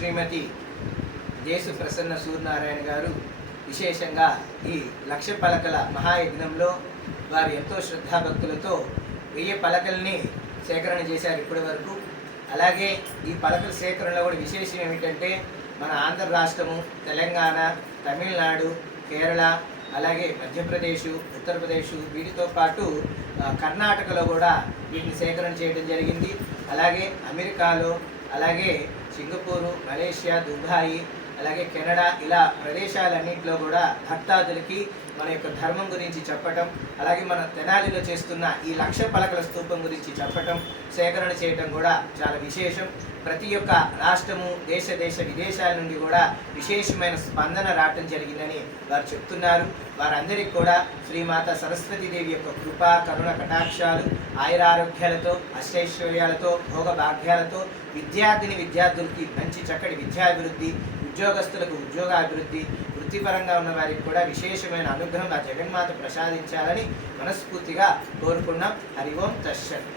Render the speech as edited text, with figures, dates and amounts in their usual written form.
శ్రీమతి దేశు ప్రసన్న సూర్యనారాయణ గారు విశేషంగా ఈ లక్ష పలకల మహాయజ్ఞంలో వారు ఎంతో శ్రద్ధాభక్తులతో 1000 పలకల్ని సేకరణ చేశారు ఇప్పటి వరకు. అలాగే ఈ పలకల సేకరణలో కూడా విశేషం ఏమిటంటే మన ఆంధ్ర రాష్ట్రము, తెలంగాణ, తమిళనాడు, కేరళ, అలాగే మధ్యప్రదేశ్, ఉత్తరప్రదేశ్, వీటితో పాటు కర్ణాటకలో కూడా వీటిని సేకరణ చేయడం జరిగింది. అలాగే అమెరికాలో, అలాగే సింగపూరు, మలేషియా, దుబాయి, అలాగే కెనడా, ఇలా ప్రదేశాలన్నింటిలో కూడా భక్తాదులకి మన యొక్క ధర్మం గురించి చెప్పటం, అలాగే మన తెనాలిలో చేస్తున్న ఈ లక్ష పలకల స్తూపం గురించి చెప్పటం, సేకరణ చేయటం కూడా చాలా విశేషం. ప్రతి ఒక్క రాష్ట్రము, దేశ విదేశాల నుండి కూడా విశేషమైన స్పందన రావటం జరిగిందని వారు చెప్తున్నారు. వారందరికీ కూడా శ్రీమాత సరస్వతీదేవి యొక్క కృప, కరుణ, కటాక్షాలు, ఆయురారోగ్యాలతో, అష్టైశ్వర్యాలతో, భోగభాగ్యాలతో, విద్యార్థులకి మంచి చక్కటి విద్యాభివృద్ధి, ఉద్యోగస్తులకు ఉద్యోగాభివృద్ధి, వృత్తిపరంగా ఉన్న వారికి కూడా విశేషమైన అనుగ్రహం ఆ జగన్మాత ప్రసాదించాలని మనస్ఫూర్తిగా కోరుకున్నాం. హరి ఓం తస్సత్.